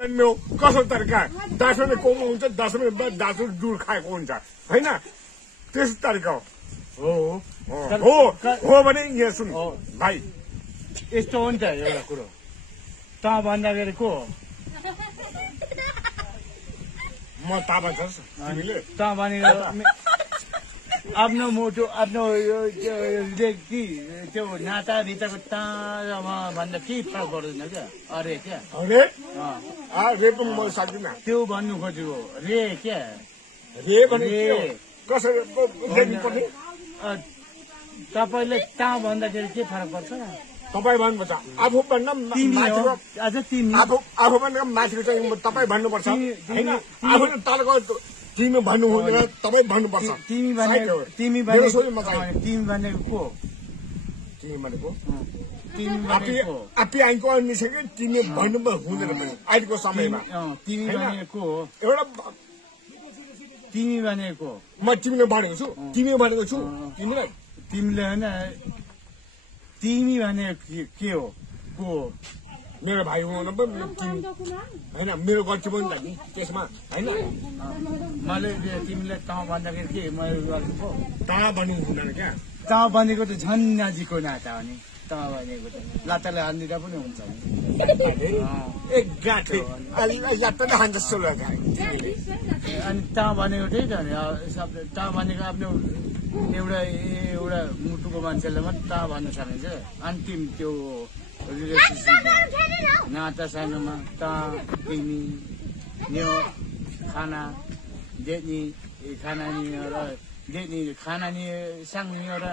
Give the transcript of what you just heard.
कसो तरिका 10 रुपियाँ कोमो हुन्छ 10 रुपियाँ 10 रुपियाँ दुध खाएको हुन्छ हैन त्यस्तो तरिका हो भने यहाँ सुन भाइ यस्तो हो नि त एउटा कुरो त भन्दाखेरि को म ताबा छस् तिमीले त भनेको आफ्नो मोटो आफ्नो त्यो नाता रिताको तामा भन्दा के फरक पर्दैन क्या अरे क्या अरे रे पनि म सक्दिनँ त्यो भन्नु खोजेको रे क्या रे भने कसरी पर्ने तपाईँले ता भन्दाखेरि के फरक पर्छ तपाईँ भन्नुपर्छ आफू भन्दा अझ तिमी आफू भन्दा माथिको चाहिँ तपाईँ भन्नुपर्छ होइन आफू तलको तिमी भन्नु हुँदैन तपाईँ भन्नुपर्छ तिमी भनेको तिमी भनेको को तिमी भनेको तिमी भनेको आपी आइको निस्क्यो तिमी भन्नु हुँदैन पनि अहिलेको समयमा तिमी भनेको एउटा तिमी भनेको म तिमीले भनेको छु तिमी भनेको छु तिमीलाई तिमीले होइन तिमी भनेको के हो को मेरो भाइ हुन होइन मेरो गल्ती पनि त नि त्यसमा होइन मैले तिमीले त भन्दाखेरि के मैले गल्ती पो ता भन्नु हुँदैन क्या त भनेको त झन् नजिकको नाता हो नि त भनेको त लाताले हानिदिँदा पनि हुन्छ एक गाठे लाताले हान्छ जस्तो लाग्यो अनि त भनेको त्यही त नि शब्द त भनेको आफ्नो एउटा मुटुको मान्छेले मात्रै त भन्न सकिन्छ अन्तिम त्यो नाता सानोमा त तिमी न्यो खाना देख्ने खाना नि र देख्ने खाना नि साङ्ने र